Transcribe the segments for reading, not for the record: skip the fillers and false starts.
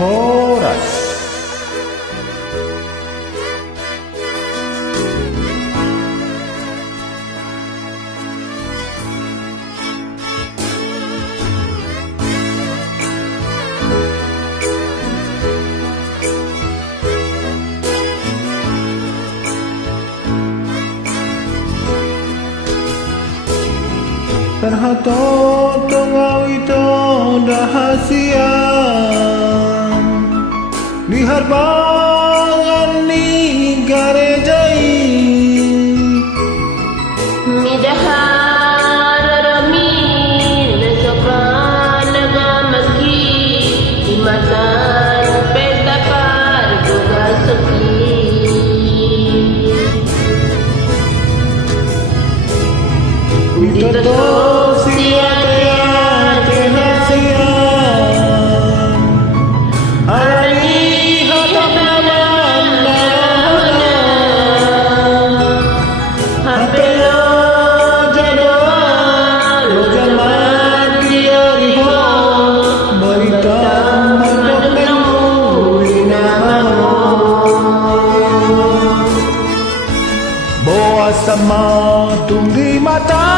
Horas. Terhato tengau itu rahasia lihat bangan ni garejai midahar rami lesokan nagamaski dimatan pesta pargoga sepi Dito sama tunggu mata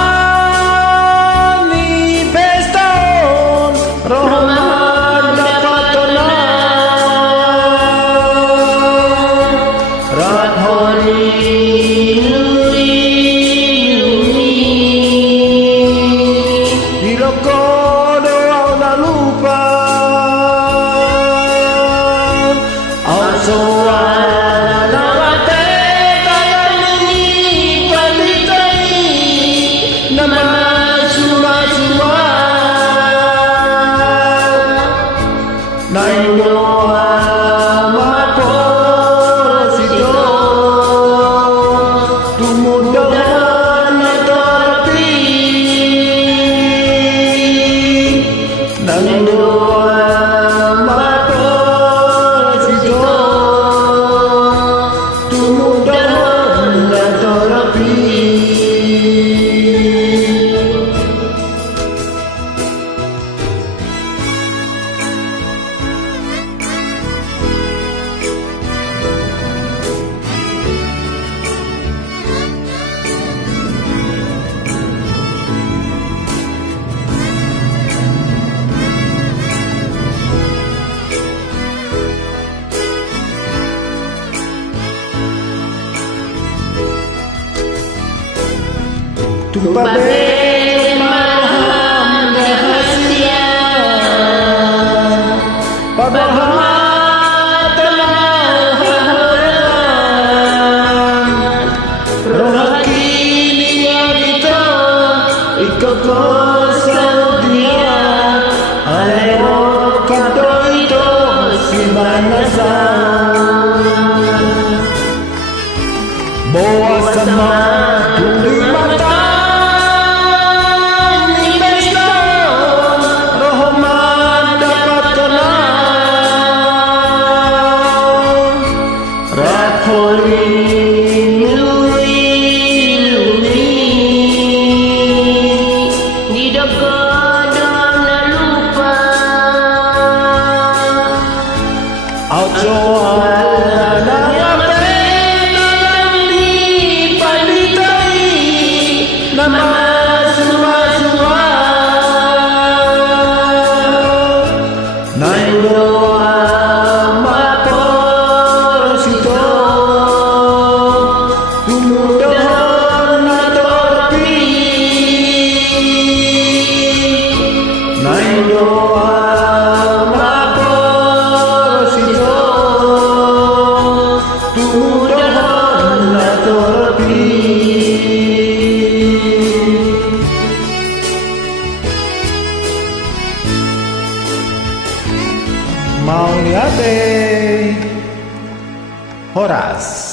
ni pesta rohman dapat tenang rat hori diroko doa tak lupa Tumpabe marham rahasia Pabahmat maharan Rohaki niya dito Ikakosal dia Alero kato ito si banasan Bawa sama tuli mata Mau lihat Horas.